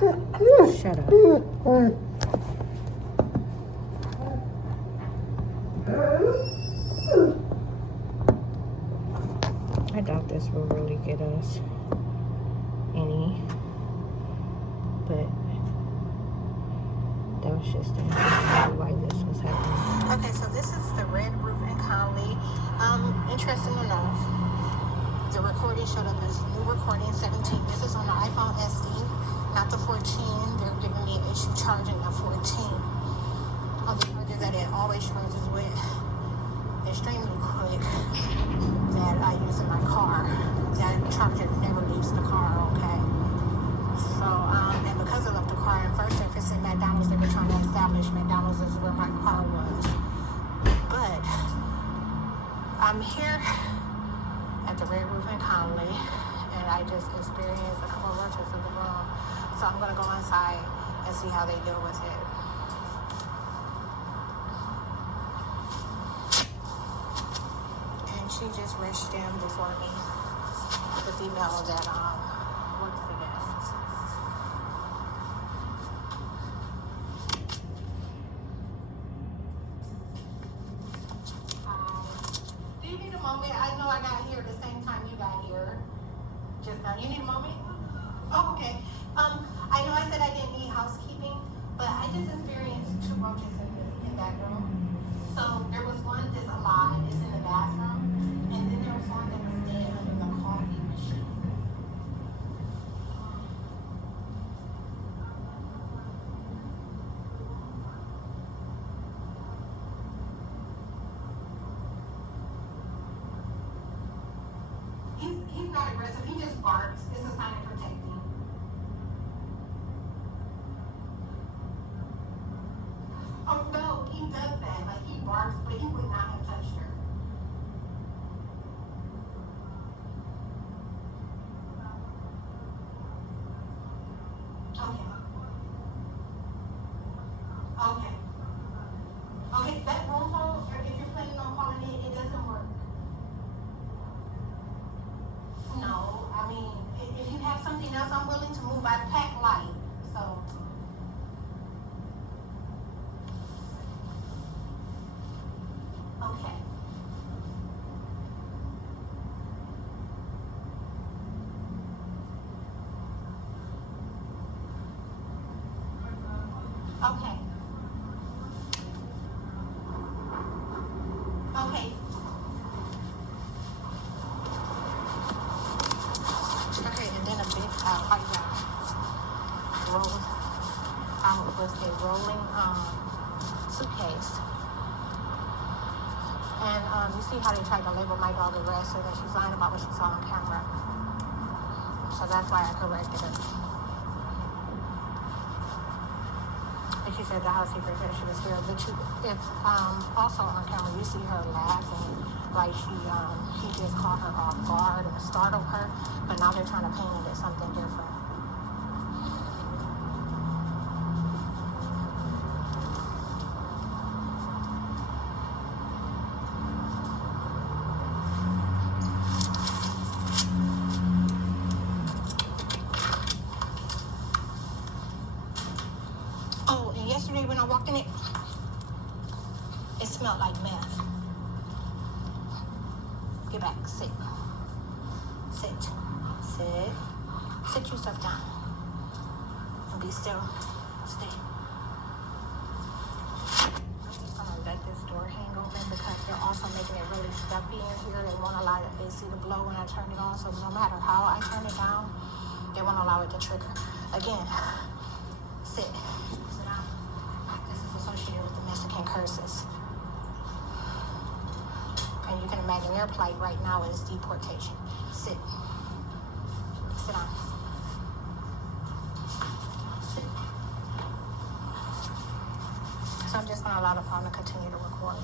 Shut up. I doubt this will really get us any, but that was just why this was happening. Okay, so this is the Red Roof in Conley. Interesting enough, the recording showed up as new recording 17. This is on the iPhone SE, not the 14. They're giving me an issue charging the 14. On the charger that it always charges with, extremely quick, that I use in my car. That charger never leaves the car, okay? So, and because I left the car in first surface in McDonald's, they were trying to establish McDonald's is where my car was. But I'm here at the Red Roof in Conley, and I just experienced a couple of roaches in the room. So I'm going to go inside and see how they deal with it. And she just rushed in before me, the female that works the desk. Do you need a moment? I know I got here the same time you got here. Just now. You need a moment? Oh, okay. I know I said I didn't need housekeeping, but I just experienced 2 roaches in that room. So there was one that's alive, it's in the bathroom, and then there was one that was dead under the coffee machine. He's not aggressive, he just barks. It's a sign of protecting. Oh no, he does that. Like he barks, but he would not have touched her. Okay. Okay. Okay, that room phone, or if you're planning on calling it doesn't work. No, I mean, if you have something else, I'm willing to move. I pack light, so. Okay. Okay. Okay. Okay, and then a big white roll out with a rolling suitcase. And you see how they tried to label my dog aggressive, and she's lying about what she saw on camera. So that's why I corrected her. And she said the housekeeper said she was scared, but if also on camera you see her laughing like she just caught her off guard and startled her, but now they're trying to paint it as something different. Oh, and yesterday when I walked in it smelled like meth. Get back, sit. Sit. Sit. Sit yourself down. And be still. Stay. I'm gonna let this door hang open because they're also making it really stuffy in here. They won't allow the AC to blow when I turn it on, so no matter how I turn it down, they won't allow it to trigger. Again, sit. Sit down. This is associated with the Mexican curses. And you can imagine their plight right now is deportation. Sit. Sit down. Sit. So I'm just going to allow the phone to continue to record.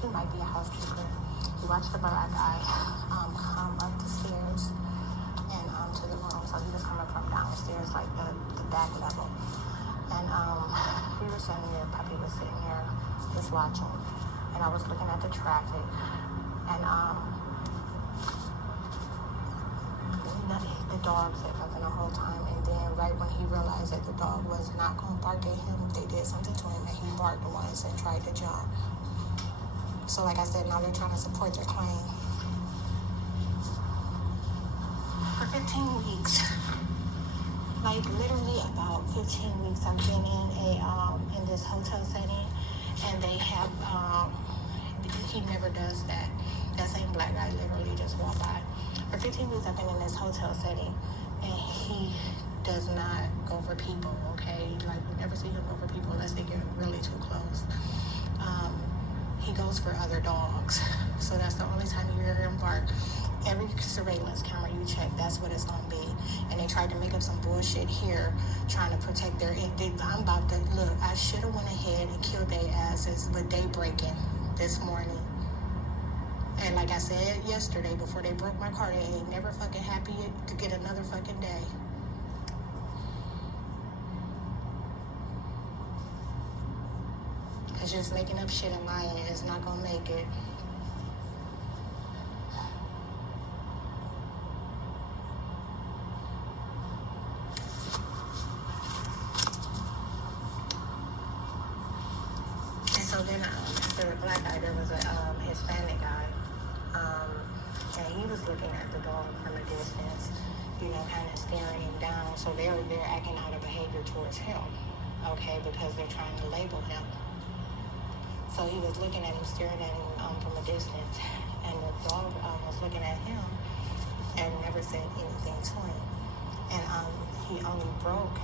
he might be a housekeeper. He watched the black guy come up the stairs and to the room. So he was coming from downstairs, like the back level. And we were sitting there, Puppy was sitting there just watching. And I was looking at the traffic. And the dog said nothing the whole time. And then right when he realized that the dog was not going to bark at him, they did something to him and he barked once and tried to jump. So like I said, now they're trying to support their claim. For 15 weeks, like literally about 15 weeks, I've been in this hotel setting, and they have, he never does that. That same black guy literally just walked by. For 15 weeks, I've been in this hotel setting, and he does not go for people, okay? Like, we never see him go for people unless they get really too close. He goes for other dogs. So that's the only time you hear him bark. Every surveillance camera you check, that's what it's going to be. And they tried to make up some bullshit here, trying to protect their... I'm about to... Look, I should have went ahead and killed their asses with day breaking this morning. And like I said yesterday, before they broke my car, they ain't never fucking happy to get another fucking day. Because just making up shit and lying is not going to make it. And so then after the black guy, there was a Hispanic guy. And he was looking at the dog from a distance, you know, kind of staring him down. So they're acting out of behavior towards him, okay, because they're trying to label him. So he was looking at him, staring at him from a distance, and the dog was looking at him and never said anything to him. And he only broke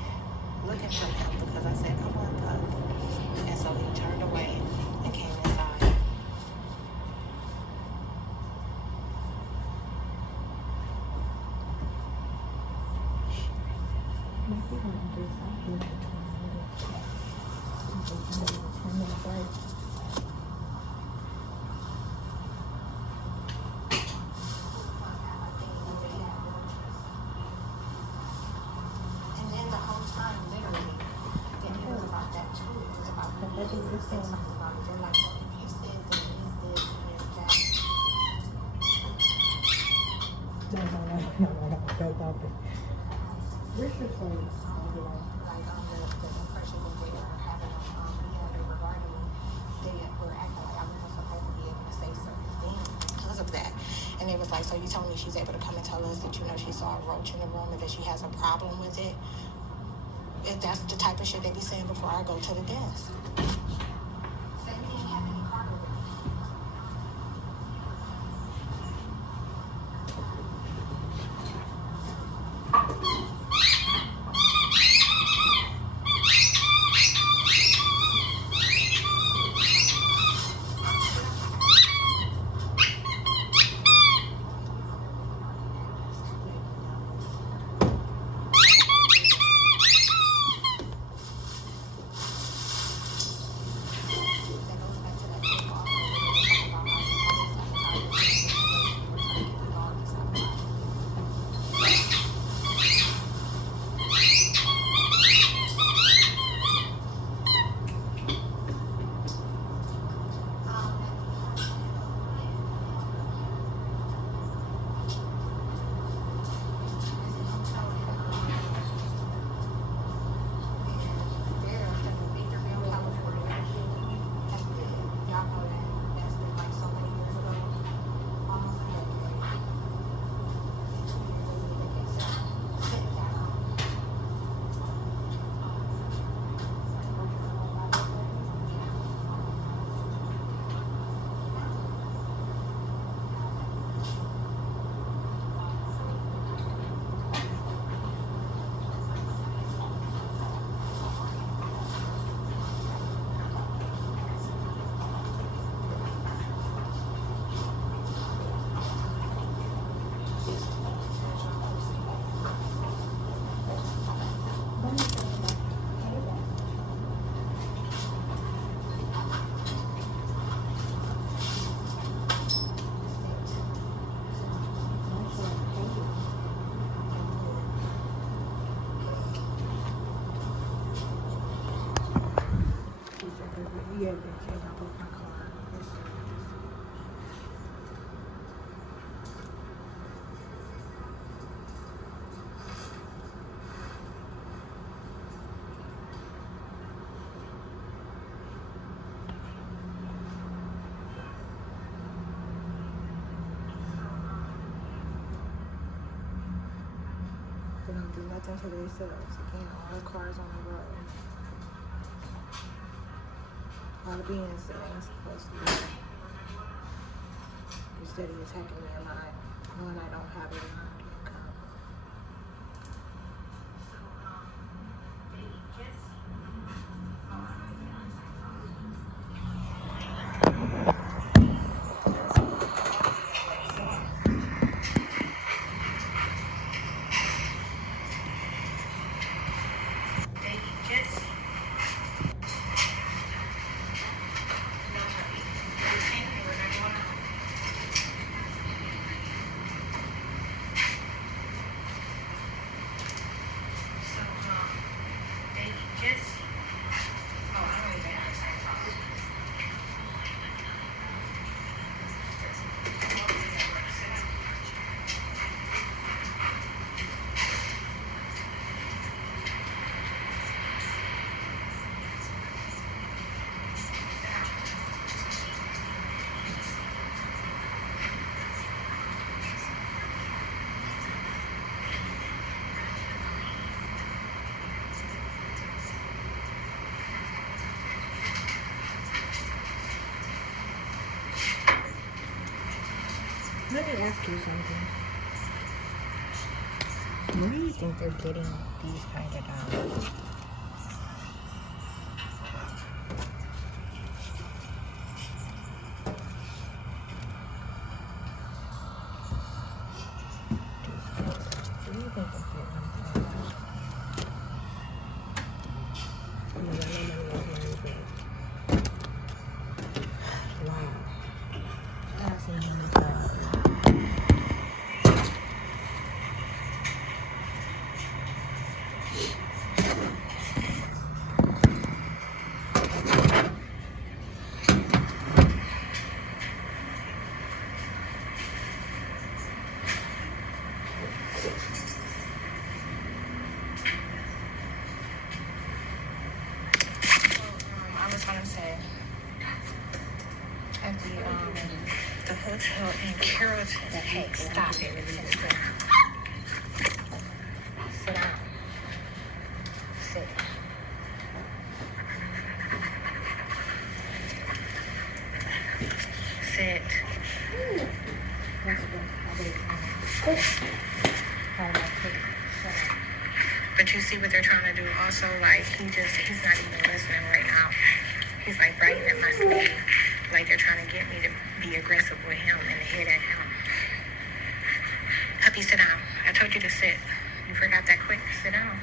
looking for him because I said, "Come on, pup." And so he turned away and came inside. And they was like, so you told me she's able to come and tell us that, you know, she saw a roach in the room and that she has a problem with it? If that's the type of shit they be saying before I go to the desk. Same thing happened in Carter with me. nothing to themselves. Again, all cars on the road. All the being said ain't supposed to be. You're steady attacking me in mind, knowing I don't have it earned income. Let me ask you something. Where do you think they're getting these kind of dollars? Where do you think they're getting them from? Wow. I've seen him I was gonna say at the hotel in Carrollton. Hey, stop it! Sit down. Sit. Sit. But you see what they're trying to do also, like, he's not even listening right now. He's like biting at my sleeve. Like they're trying to get me to be aggressive with him and hit at him. Puppy, sit down. I told you to sit. You forgot that quick. Sit down.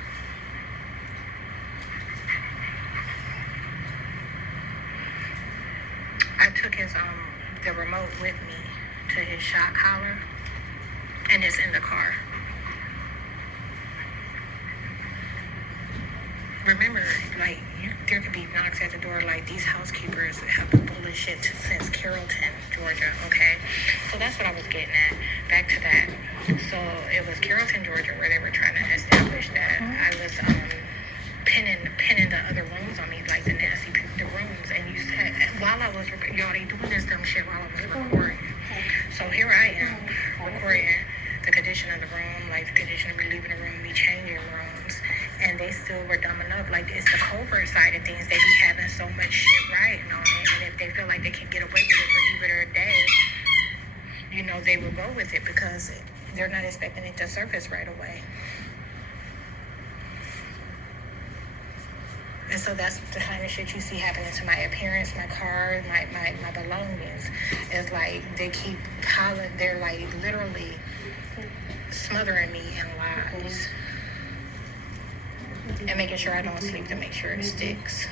I took his the remote with me to his shock collar, and it's in the car. Remember, like, there could be knocks at the door. Like, these housekeepers have been pulling shit since Carrollton, Georgia, okay? So that's what I was getting at. Back to that. So it was Carrollton, Georgia, where they were trying to establish that I was pinning the other rooms on me, like the rooms. And you said, while I was, y'all, they doing this dumb shit while I was recording. So here I am, recording the condition of the room, like the condition of me leaving the room, me changing rooms. And they still were dumb enough. Like, it's the covert side of things. They be having so much shit riding on it. And if they feel like they can get away with it for even a day, you know, they will go with it because they're not expecting it to surface right away. And so that's the kind of shit you see happening to my appearance, my car, my belongings. It's like they keep piling, they're like literally smothering me in lies. And making sure I don't sleep to make sure it sticks.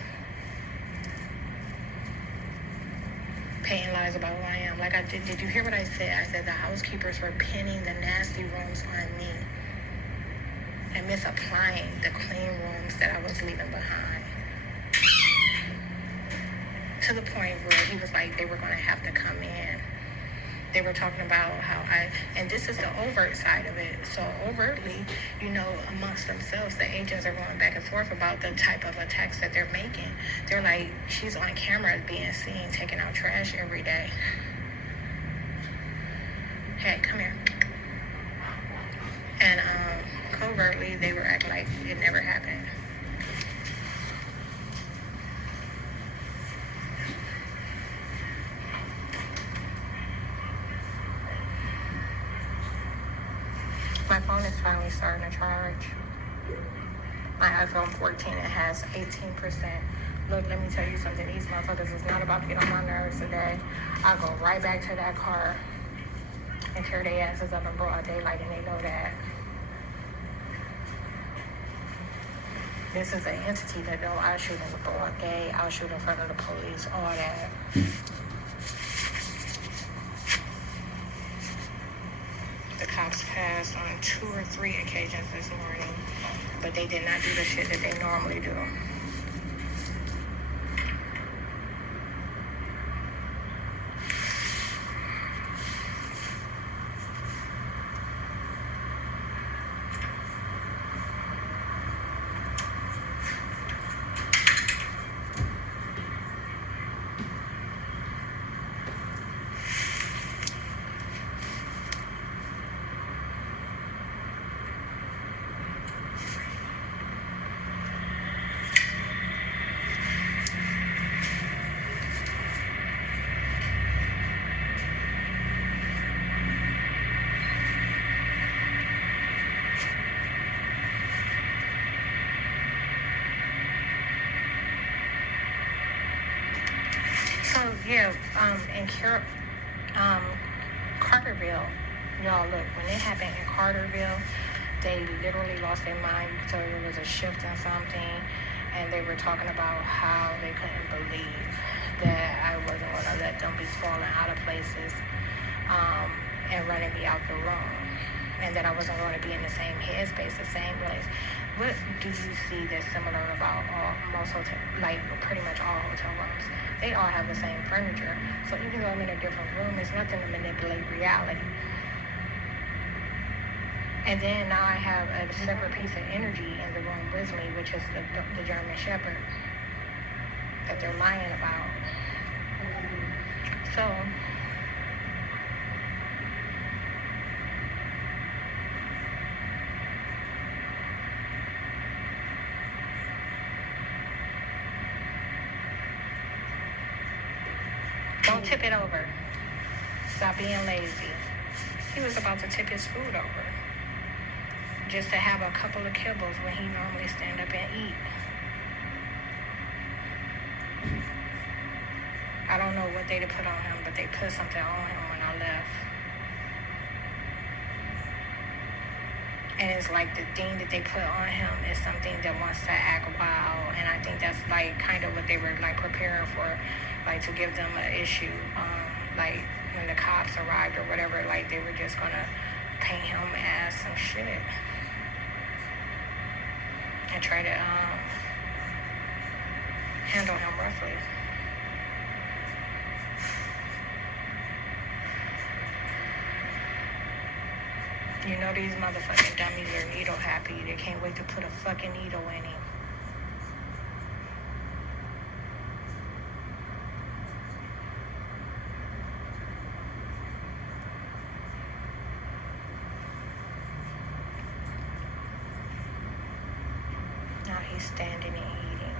Painting lies about who I am. Like, did you hear what I said? I said the housekeepers were pinning the nasty rooms on me and misapplying the clean rooms that I was leaving behind. To the point where he was like, they were going to have to come in. They were talking about how and this is the overt side of it. So overtly, you know, amongst themselves, the agents are going back and forth about the type of attacks that they're making. They're like, she's on camera being seen taking out trash every day. Hey, come here. And covertly, they were My phone is finally starting to charge. My iPhone 14, it has 18%. Look, let me tell you something. These motherfuckers is not about to get on my nerves today. I'll go right back to that car and tear their asses up in broad daylight, and they know that. This is an entity that know I'll shoot in the broad day, I'll shoot in front of the police, all that. The cops passed on 2 or 3 occasions this morning, but they did not do the shit that they normally do. So yeah, in Carterville, y'all look, when it happened in Carterville, they literally lost their mind. So there was a shift in something, and they were talking about how they couldn't believe that I wasn't going to let them be falling out of places and running me out the room, and that I wasn't going to be in the same headspace, the same place. What do you see that's similar about most hotel, like pretty much all hotel rooms? They all have the same furniture. So even though I'm in a different room, it's nothing to manipulate reality. And then now I have a separate piece of energy in the room with me, which is the German Shepherd that they're lying about. So don't tip it over. Stop being lazy. He was about to tip his food over just to have a couple of kibbles when he normally stand up and eat. I don't know what they put on him, but they put something on him when I left. And it's like the thing that they put on him is something that wants to act wild. And I think that's like kind of what they were like preparing for, like to give them an issue. Like when the cops arrived or whatever, like they were just gonna paint him as some shit and try to handle him roughly. You know these motherfucking dummies are needle happy. They can't wait to put a fucking needle in him. Now he's standing and eating.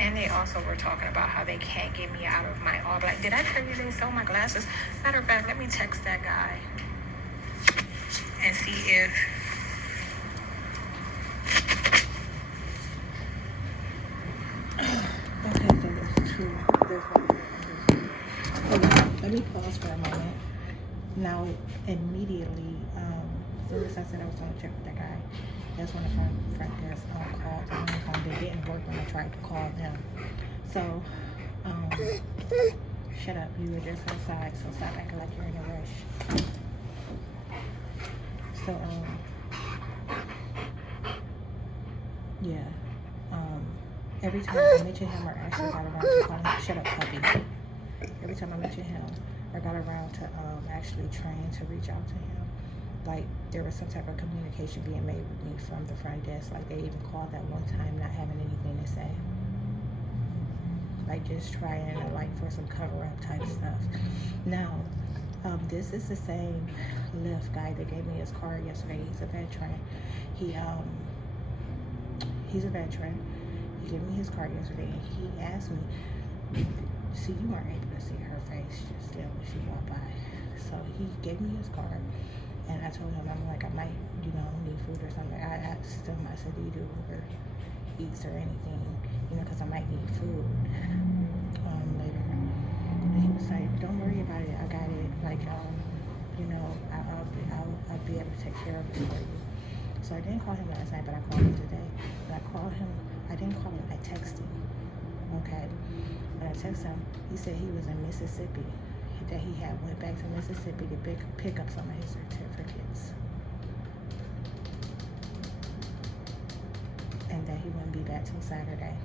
And they also were talking about how they can't get me out of my all black. Did I tell you they stole my glasses? Matter of fact, let me text that guy and see if okay, so there's two. There's one. Let me pause for a moment. Now immediately, as soon as I said I was going to check with that guy, that's when the front desk called on my phone. They didn't work when I tried to call them. So, shut up. You were just outside, so stop acting like you're in a rush. So, yeah. Every time I mention him or actually got around to calling him, shut up, puppy. Every time I mention him or got around to actually trying to reach out to him, like there was some type of communication being made with me from the front desk. Like they even called that one time not having anything to say, like just trying to like for some cover up type stuff. Now this is the same Lyft guy that gave me his card yesterday. He's a veteran. He's a veteran. He gave me his card yesterday and he asked me, see, you weren't able to see her face just then when she walked by. So he gave me his card, and I told him, I'm like, I might, you know, need food or something. I asked him, I said, do you do Uber Eats or anything, you know, because I might need food later. And he was like, don't worry about it, I got it, like, you know, I'll be able to take care of it for you. So I didn't call him last night, but I called him today. And I called him, I didn't call him, I texted him, okay? When I texted him, he said he was in Mississippi, that he had went back to Mississippi to pick up some of his certificates. And that he wouldn't be back till Saturday.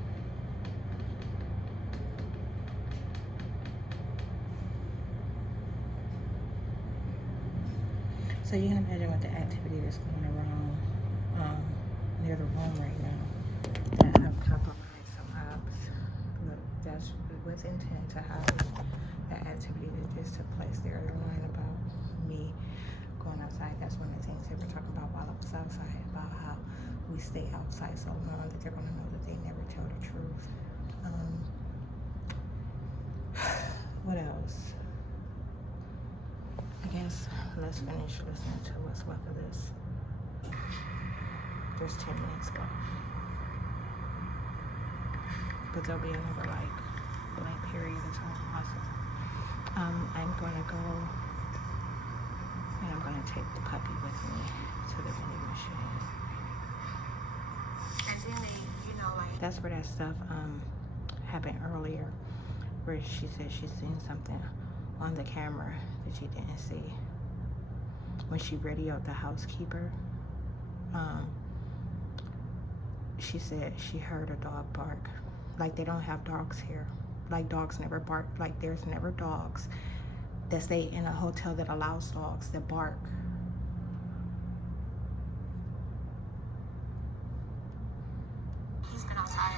So you can imagine what the activity that's going around near the room right now. That I've compromised some ops. Look, that's with intent to have that activity that just took place there. They're learning about me going outside. That's one of the things they were talking about while I was outside, about how we stay outside so long that they're going to know that they never tell the truth. What else? I guess let's finish listening to what's left of this. There's 10 minutes left. But there'll be another like blank period of time also. I'm going to go and I'm going to take the puppy with me to the vending machine. And then they, you know, like, that's where that stuff happened earlier, where she said she's seen something on the camera that she didn't see. When she radioed the housekeeper, she said she heard a dog bark. Like, they don't have dogs here. Like, dogs never bark. Like, there's never dogs that stay in a hotel that allows dogs that bark. He's been outside.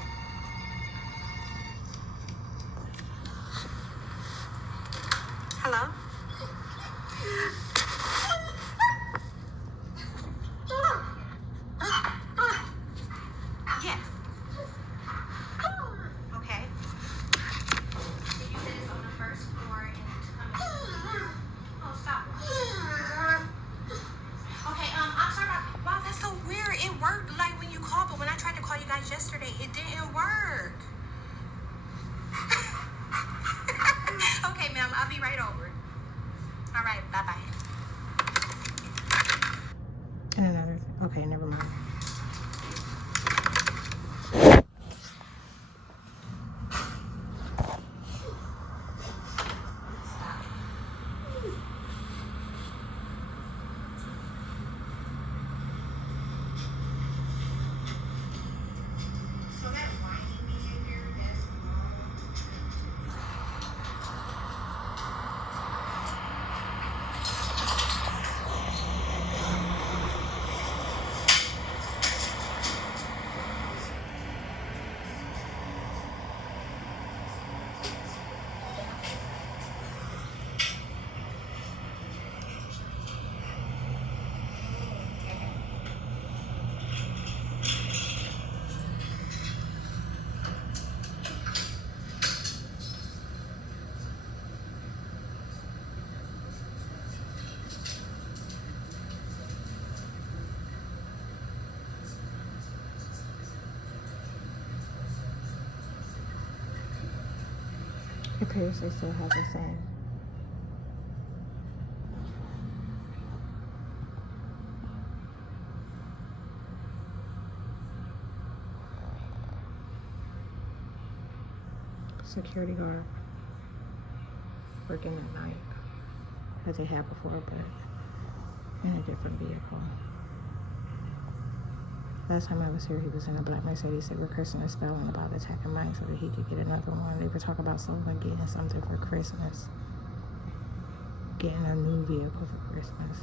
Hello? Yes. Okay. You said it's on the first floor and it's coming. Oh, stop. Okay, I'm sorry about, wow, that's so weird. It worked like when you called, but when I tried to call you guys yesterday, it didn't work. Okay, ma'am, I'll be right over. All right, bye-bye. And another thing. Okay, never mind. It appears they still have the same. Security guard working at night, as they had before, but in a different vehicle. Last time I was here, he was in a black Mercedes. They were cursing and spelling about attacking mine so that he could get another one. They were talking about someone getting something for Christmas. Getting a new vehicle for Christmas.